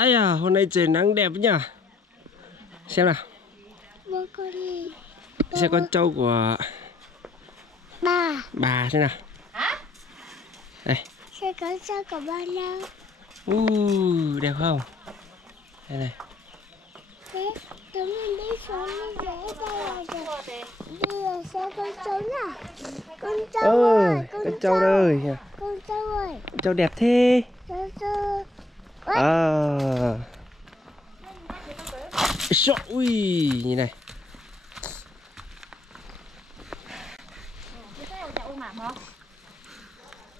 Ai à, hôm nay trời nắng đẹp nhỉ. Xem nào. Xem con trâu của bà thế nào. Đây. Xem con trâu của bà nào. Đẹp không? Đây này. Thế, chúng mình đi xuống đi dễ đây là đi là xem con trâu nào. Con trâu ơi, con trâu đây. Con trâu ơi. Trâu đẹp thế. Trâu. Ui, nhìn này.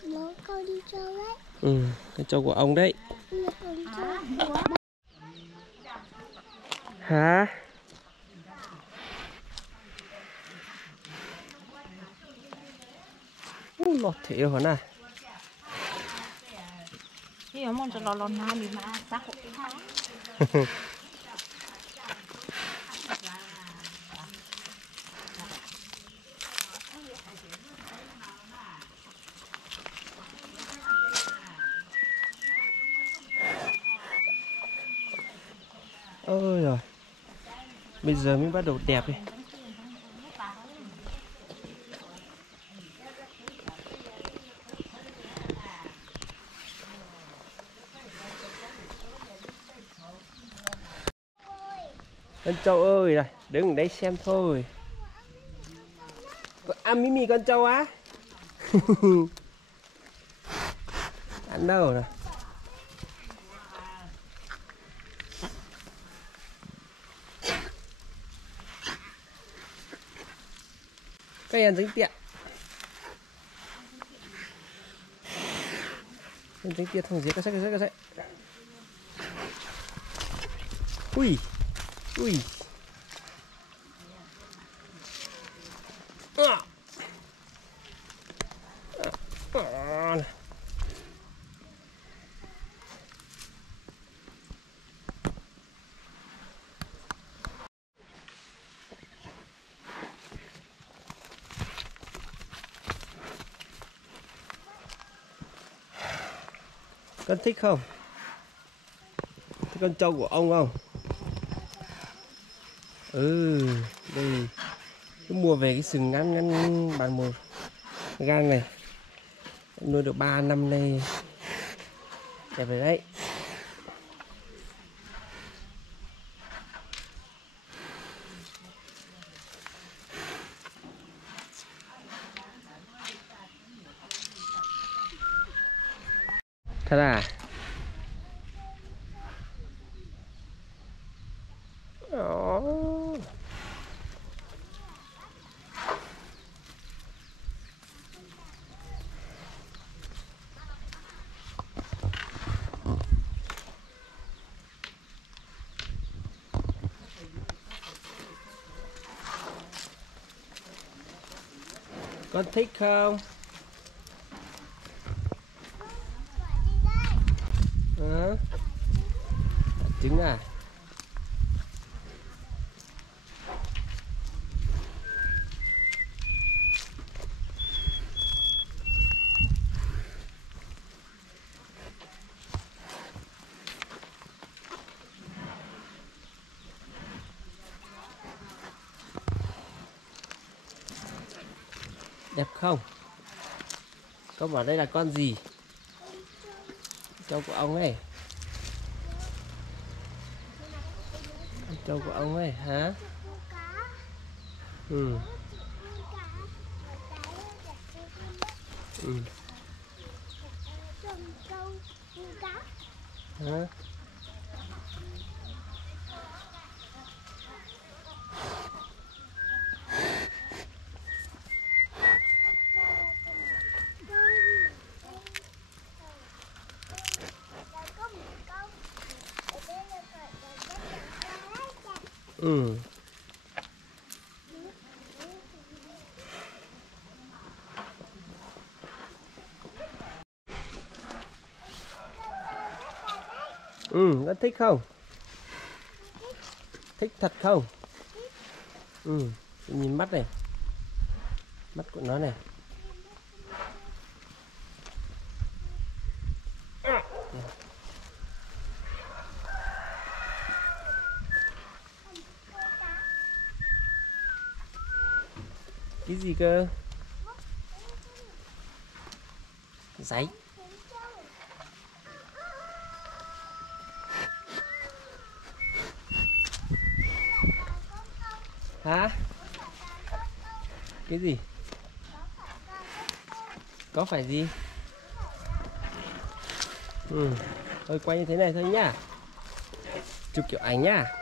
Nó con trâu đấy. Con trâu của ông đấy. Hả? Lọt thế hả nè. Cái ở môn cho nó lon hai mình mà sắc hộ cái hả? Ôi rồi. Bây giờ mới bắt đầu đẹp đi. Con trâu ơi này, đứng ở đây xem thôi. Ăn mì con trâu á. Ăn đâu nè. Cái ăn dính tiện. Ăn dính tiện thằng dưới cái sách. Ui. Con thích không? Thích con trâu của ông không? Đây. Cứ mua về cái sừng ngắn bằng một gang này. Nuôi được 3 năm nay. Đẹp rồi đấy. Thật à? Con thích không? Trứng à? Đẹp không? Con bảo đây là con gì? Trâu của ông ấy. Trâu của ông ấy hả? Hả? Nó thích không? Thích thật không? Nhìn mắt này. Mắt của nó này. Cái gì cơ? Giấy. Hả? Cái gì? Có phải gì? Ừ. Thôi quay như thế này thôi nhá. Chụp kiểu ảnh nhá.